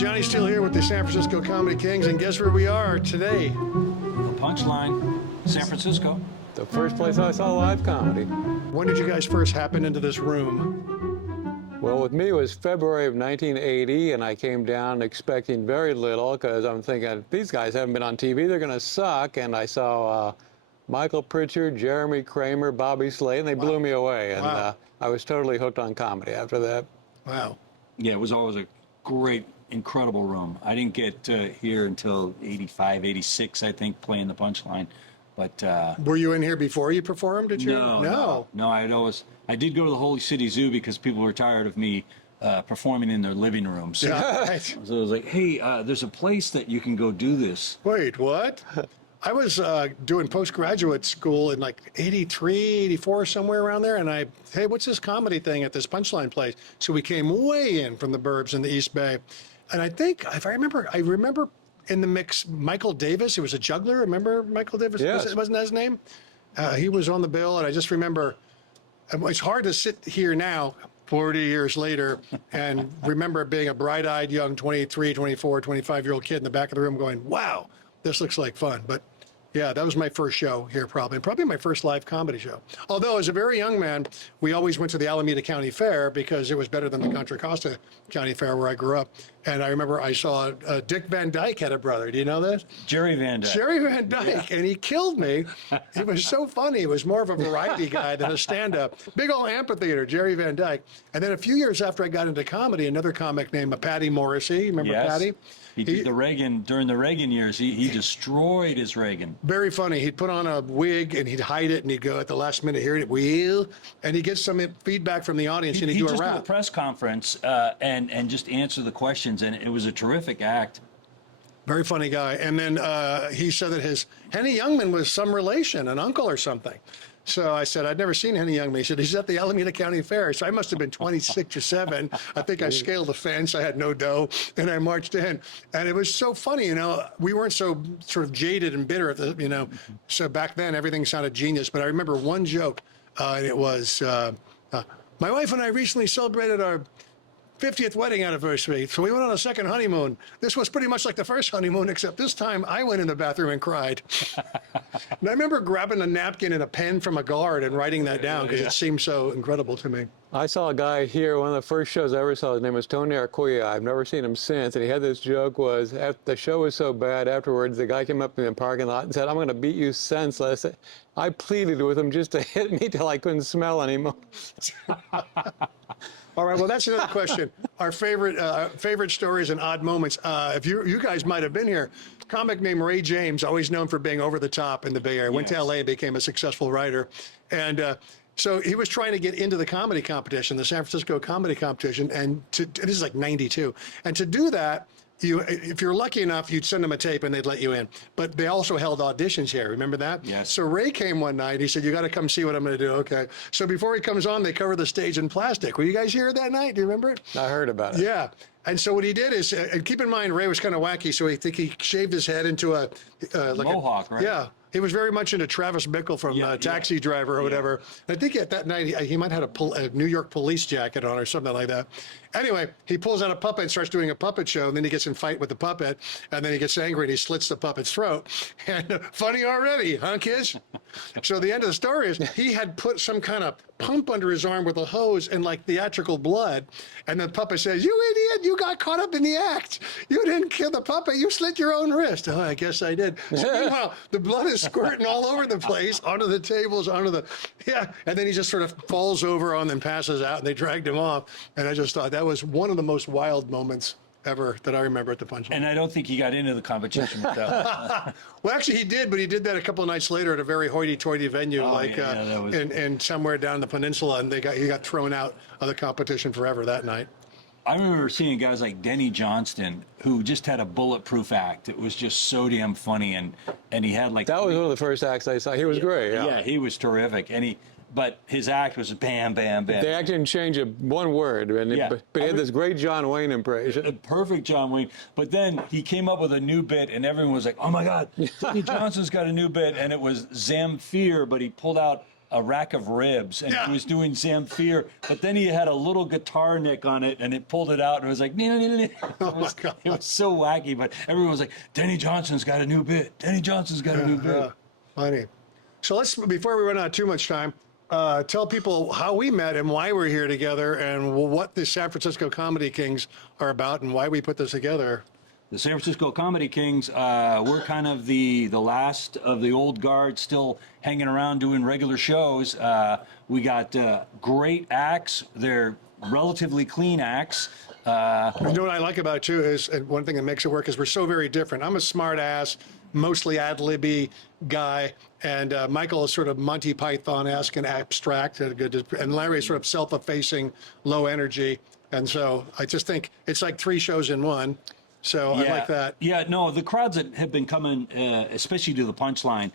Johnny Steele here with the San Francisco Comedy Kings, and guess where we are today? The Punchline, San Francisco. The first place I saw live comedy. When did you guys first happen into this room? Well, with me, it was February of 1980, and I came down expecting very little because I'm thinking, these guys haven't been on TV, they're going to suck. And I saw Michael Pritchard, Jeremy Kramer, Bobby Slade, and they blew me away. And I was totally hooked on comedy after that. Wow. Yeah, it was always a great, incredible room. I didn't get here until 85, 86, I think, playing the Punchline. But were you in here before you performed? Did you? No. I did go to the Holy City Zoo because people were tired of me performing in their living rooms. So, Right. so I was like, hey, there's a place that you can go do this. Wait, what? I was doing postgraduate school in like 83, 84, somewhere around there. And hey, what's this comedy thing at this Punchline place? So we came way in from the burbs in the East Bay. And I think, if I remember in the mix, Michael Davis, he was a juggler. Remember Michael Davis? Yes. Wasn't that his name? He was on the bill. And I just remember, it's hard to sit here now, 40 years later, and remember being a bright-eyed young 23, 24, 25-year-old kid in the back of the room going, wow, this looks like fun. But yeah, that was my first show here, probably my first live comedy show. Although as a very young man, we always went to the Alameda County Fair because it was better than the Contra Costa County Fair where I grew up. And I remember I saw Dick Van Dyke had a brother. Do you know this? Jerry Van Dyke. Jerry Van Dyke, and he killed me. It was so funny. He was more of a variety guy than a stand-up. Big old amphitheater, Jerry Van Dyke. And then a few years after I got into comedy, another comic named Patty Morrissey. Remember Patty? He did during the Reagan years, he destroyed his Reagan. Very funny. He'd put on a wig and he'd hide it and he'd go at the last minute, hear it, wheel, and he'd get some feedback from the audience and he'd do a just rap. did a press conference and just answer the questions, and it was a terrific act. Very funny guy. And then he said that Henny Youngman was some relation, an uncle or something. So I said, I'd never seen Henny Youngman. He said, he's at the Alameda County Fair. So I must have been 26 or 7. I think I scaled the fence. I had no dough, and I marched in. And it was so funny, we weren't so sort of jaded and bitter, So back then, everything sounded genius. But I remember one joke, and it was, my wife and I recently celebrated our 50th wedding anniversary, so we went on a second honeymoon. This was pretty much like the first honeymoon, except this time I went in the bathroom and cried. And I remember grabbing a napkin and a pen from a guard and writing that down because it seemed so incredible to me. I saw a guy here, one of the first shows I ever saw, his name was Tony Arcuya. I've never seen him since, and he had this joke was, after the show was so bad afterwards, the guy came up in the parking lot and said, I'm going to beat you senseless. I pleaded with him just to hit me till I couldn't smell anymore. All right, well, that's another question. Our favorite stories and odd moments. If you guys might have been here, a comic named Ray James, always known for being over the top in the Bay Area, went to LA, became a successful writer. And so he was trying to get into the comedy competition, the San Francisco comedy competition, and this is like 92. And to do that, if you're lucky enough, you'd send them a tape and they'd let you in. But they also held auditions here. Remember that? Yes. So Ray came one night. He said, you got to come see what I'm going to do. Okay. So before he comes on, they cover the stage in plastic. Were you guys here that night? Do you remember it? I heard about it. Yeah. And so what he did is, and keep in mind, Ray was kind of wacky. So I think he shaved his head into a like Mohawk, right? Yeah. He was very much into Travis Bickle from Taxi Driver or whatever. I think at that night, he might have had a New York police jacket on or something like that. Anyway, he pulls out a puppet and starts doing a puppet show, and then he gets in a fight with the puppet, and then he gets angry and he slits the puppet's throat. And funny already, huh, kids? So the end of the story is he had put some kind of pump under his arm with a hose and like theatrical blood, and the puppet says, you idiot, you got caught up in the act. You didn't kill the puppet, you slit your own wrist. Oh, I guess I did. So meanwhile, the blood is squirting all over the place, onto the tables, and then he just sort of falls over on them, passes out, and they dragged him off. And I just thought that was one of the most wild moments ever that I remember at the Punchline. And I don't think he got into the competition with that. Well, actually, he did, but he did that a couple of nights later at a very hoity-toity venue, in somewhere down the peninsula, and he got thrown out of the competition forever that night. I remember seeing guys like Denny Johnston who just had a bulletproof act. It was just so damn funny, and he had like that was one of the first acts I saw. He was great. Yeah, he was terrific, but his act was bam, bam, bam. The act didn't change one word, but he had this great John Wayne impression. A perfect John Wayne. But then he came up with a new bit, and everyone was like, "Oh my God, Denny Johnston's got a new bit," and it was Zamfir, but he pulled out a rack of ribs, and Yeah. he was doing Zamfir, but then he had a little guitar nick on it, and it pulled it out, and it was like, it was, God. it was so wacky, but everyone was like, Denny Johnson's got a new bit. Denny Johnson's got a new bit. Funny. So let's, before we run out of too much time, tell people how we met and why we're here together and what the San Francisco Comedy Kings are about and why we put this together. The San Francisco Comedy Kings, we're kind of the last of the old guard still hanging around doing regular shows. We got great acts. They're relatively clean acts. You know what I like about it too is, and one thing that makes it work is we're so very different. I'm a smart ass, mostly ad-libby guy, and Michael is sort of Monty Python-esque and abstract, and Larry is sort of self-effacing, low energy. And so I just think it's like 3 shows in one. So I like that. Yeah, no, the crowds that have been coming, especially to the Punchline,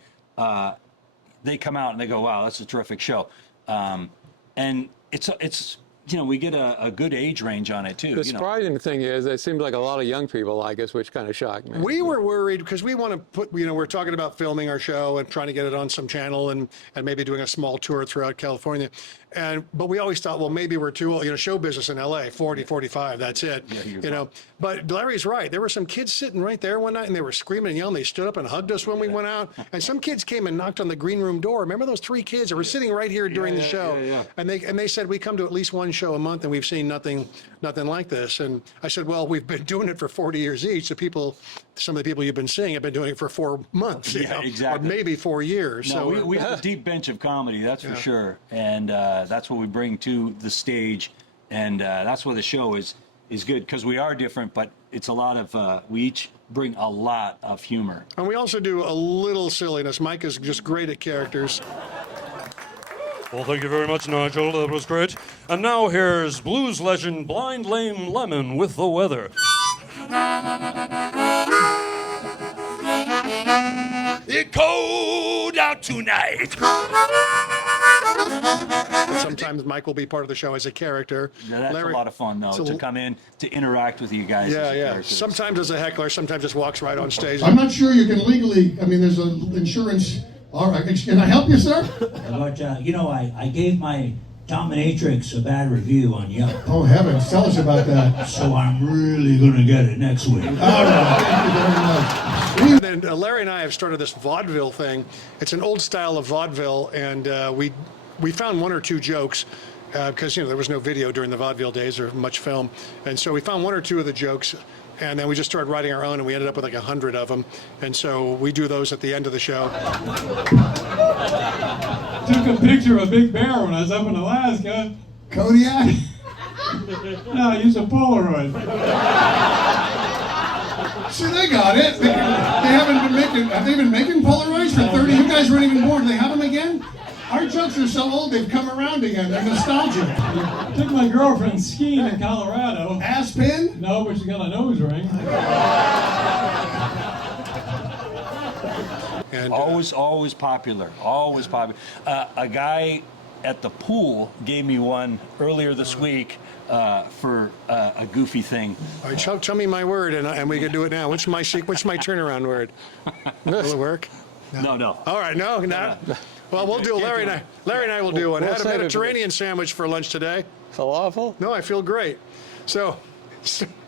they come out and they go, wow, that's a terrific show. And it's we get a good age range on it, too. The surprising thing is, it seems like a lot of young people like us, which kind of shocked me. We were worried because we want to put, we're talking about filming our show and trying to get it on some channel and maybe doing a small tour throughout California. But we always thought, well, maybe we're too old, show business in LA, 40, 45, that's it, But Larry's right. There were some kids sitting right there one night and they were screaming and yelling. They stood up and hugged us when we went out. And some kids came and knocked on the green room door. Remember those 3 kids that were sitting right here during the show? And they said, we come to at least 1 show a month and we've seen nothing like this. And I said, well, we've been doing it for 40 years each. Some of the people you've been seeing have been doing it for 4 months, exactly. or maybe 4 years. No, so we have a deep bench of comedy, that's for sure. And that's what we bring to the stage. And that's why the show is good, because we are different, but it's a lot of, we each bring a lot of humor. And we also do a little silliness. Mike is just great at characters. Well, thank you very much, Nigel. That was great. And now here's blues legend Blind Lame Lemon with the weather. It cold out tonight. Sometimes Mike will be part of the show as a character. Yeah, that's a lot of fun, though, to come in, to interact with you guys. Yeah, as yeah. characters. Sometimes as a heckler, sometimes just walks right on stage. I'm not sure you can legally, there's an insurance. All right, can I help you, sir? But, I gave my dominatrix a bad review on Yelp. Oh, heavens, tell us about that. So I'm really going to get it next week. All right, thank you very much. And then Larry and I have started this vaudeville thing. It's an old style of vaudeville, and we found 1 or 2 jokes because there was no video during the vaudeville days or much film, and so we found 1 or 2 of the jokes, and then we just started writing our own, and we ended up with like 100 of them, and so we do those at the end of the show. Took a picture of a big bear when I was up in Alaska. Kodiak? No, I used a Polaroid. See, they got it. Have they been making Polaroids for 30? You guys weren't even born. Do they have them again? Our jokes are so old, they've come around again. They're nostalgic. Took my girlfriend skiing in Colorado. Aspen? No, but she got a nose ring. And Always popular. Always popular. A guy at the pool gave me one earlier this week for a goofy thing. all right, tell me my word, and we can do it now. What's my turnaround word? Will it work? No. All right, no, not. Well, we'll do. Larry and I will do one. We'll Had a save it for Mediterranean sandwich for lunch today. Falafel? No, I feel great. So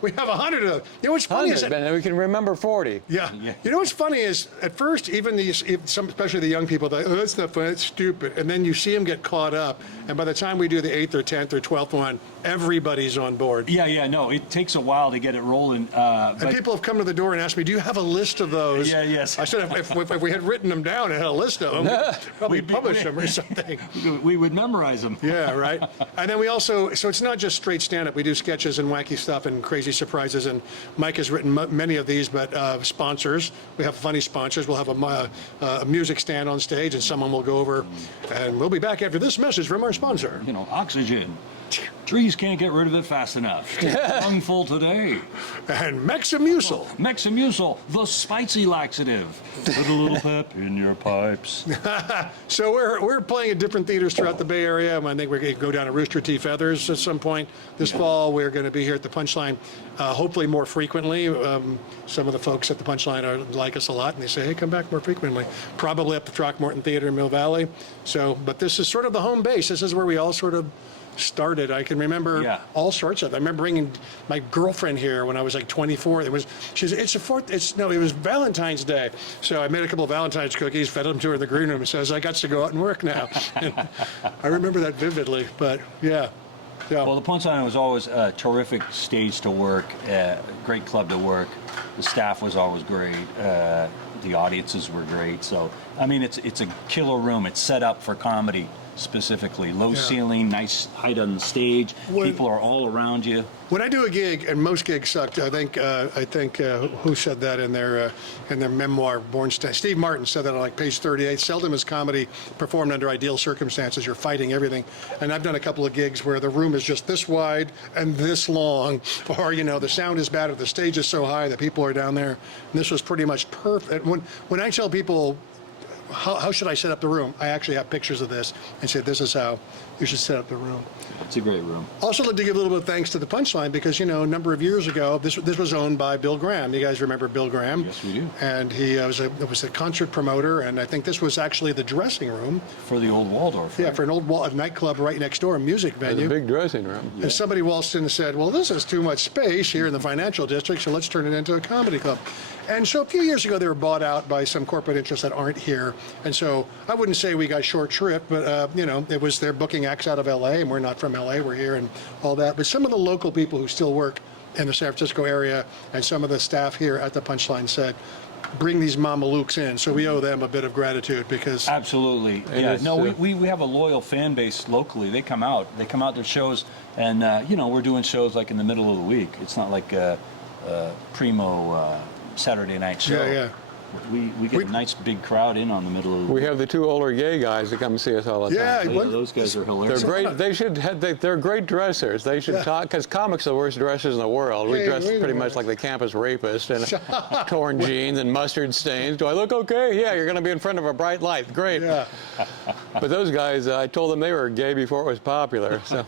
we have 100 of them. You know what's funny is 100, and we can remember 40. Yeah. You know what's funny is at first, even especially the young people, they're like, oh, that's not fun, it's stupid. And then you see them get caught up. And by the time we do the 8th or 10th or 12th one, everybody's on board. No, it takes a while to get it rolling. And people have come to the door and asked me, do you have a list of those? Yes. I said, if we had written them down and had a list of them, we'd probably publish them or something. We would memorize them. Yeah, right. And then we also, so it's not just straight stand-up. We do sketches and wacky stuff and crazy surprises. And Mike has written many of these, but sponsors. We have funny sponsors. We'll have a music stand on stage, and someone will go over. And we'll be back after this message from our sponsor. Oxygen. Trees can't get rid of it fast enough. Lungful today. And Mexamucil. Mexamucil, the spicy laxative. Put a little pep in your pipes. So we're playing at different theaters throughout the Bay Area. I think we're going to go down to Rooster Teeth Feathers at some point this fall. We're going to be here at the Punchline, hopefully more frequently. Some of the folks at the Punchline like us a lot, and they say, hey, come back more frequently. Probably up the Throckmorton Theater in Mill Valley. But this is sort of the home base. This is where we all sort of started. I can remember all sorts of. I remember bringing my girlfriend here when I was like 24. It was Valentine's Day, so I made a couple of Valentine's cookies, fed them to her in the green room, and says I got to go out and work now. And I remember that vividly. But yeah. Well, the Punchline was always a terrific stage to work, great club to work. The staff was always great. The audiences were great. So I mean, it's a killer room. It's set up for comedy. Specifically, low ceiling, nice height on the stage. People are all around you. When I do a gig, and most gigs sucked, I think who said that in their memoir, Bornstein? Steve Martin said that on like page 38. Seldom is comedy performed under ideal circumstances. You're fighting everything. And I've done a couple of gigs where the room is just this wide and this long, or the sound is bad, or the stage is so high that people are down there. And this was pretty much perfect. When I tell people, how should I set up the room? I actually have pictures of this and say, this is how you should set up the room. It's a great room. Also, like to give a little bit of thanks to the Punchline because, a number of years ago, this was owned by Bill Graham. You guys remember Bill Graham? Yes, we do. And he was a concert promoter, and I think this was actually the dressing room. For the old Waldorf. Right? Yeah, for an old nightclub right next door, a music venue. A big dressing room. And somebody waltzed in and said, well, this is too much space here in the financial district, so let's turn it into a comedy club. And so a few years ago, they were bought out by some corporate interests that aren't here. And so I wouldn't say we got short shrift, but, it was they're booking acts out of L.A., and we're not from L.A., we're here and all that. But some of the local people who still work in the San Francisco area and some of the staff here at the Punchline said, bring these Mamalukes in. So we owe them a bit of gratitude because... Absolutely. Yeah. No, we have a loyal fan base locally. They come out to shows, and, we're doing shows like in the middle of the week. It's not like a primo... Saturday night show. Yeah. We get a nice big crowd in on the middle of the We have the two older gay guys that come see us all the time. Yeah, those guys are hilarious. They're great. They're great dressers. They should talk because comics are the worst dressers in the world. We dress pretty much like the campus rapist and torn jeans and mustard stains. Do I look okay? Yeah, you're going to be in front of a bright light. Great. Yeah. But those guys, I told them they were gay before it was popular. So.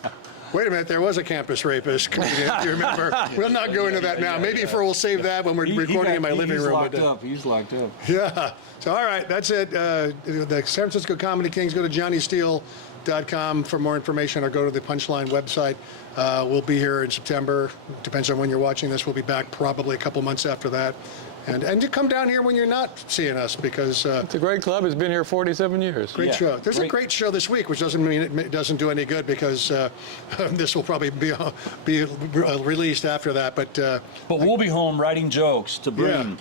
Wait a minute, there was a campus rapist comedian, do you remember? We'll not go into that now. Maybe we'll save that when we're recording in my living room. He's locked up. Yeah. So, all right, that's it. The San Francisco Comedy Kings, go to JohnnySteele.com for more information or go to the Punchline website. We'll be here in September. Depends on when you're watching this. We'll be back probably a couple months after that. And to come down here when you're not seeing us because... it's a great club. It's been here 47 years. Great show. There's a great show this week, which doesn't mean it doesn't do any good because this will probably be released after that. But we'll be home writing jokes to bring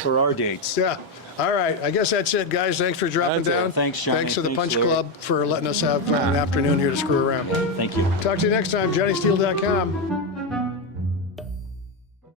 for our dates. Yeah. All right. I guess that's it, guys. Thanks for dropping down. Thanks, Johnny. Thanks to the Punch Larry. Club for letting us have an afternoon here to screw around. Thank you. Talk to you next time. JohnnySteele.com.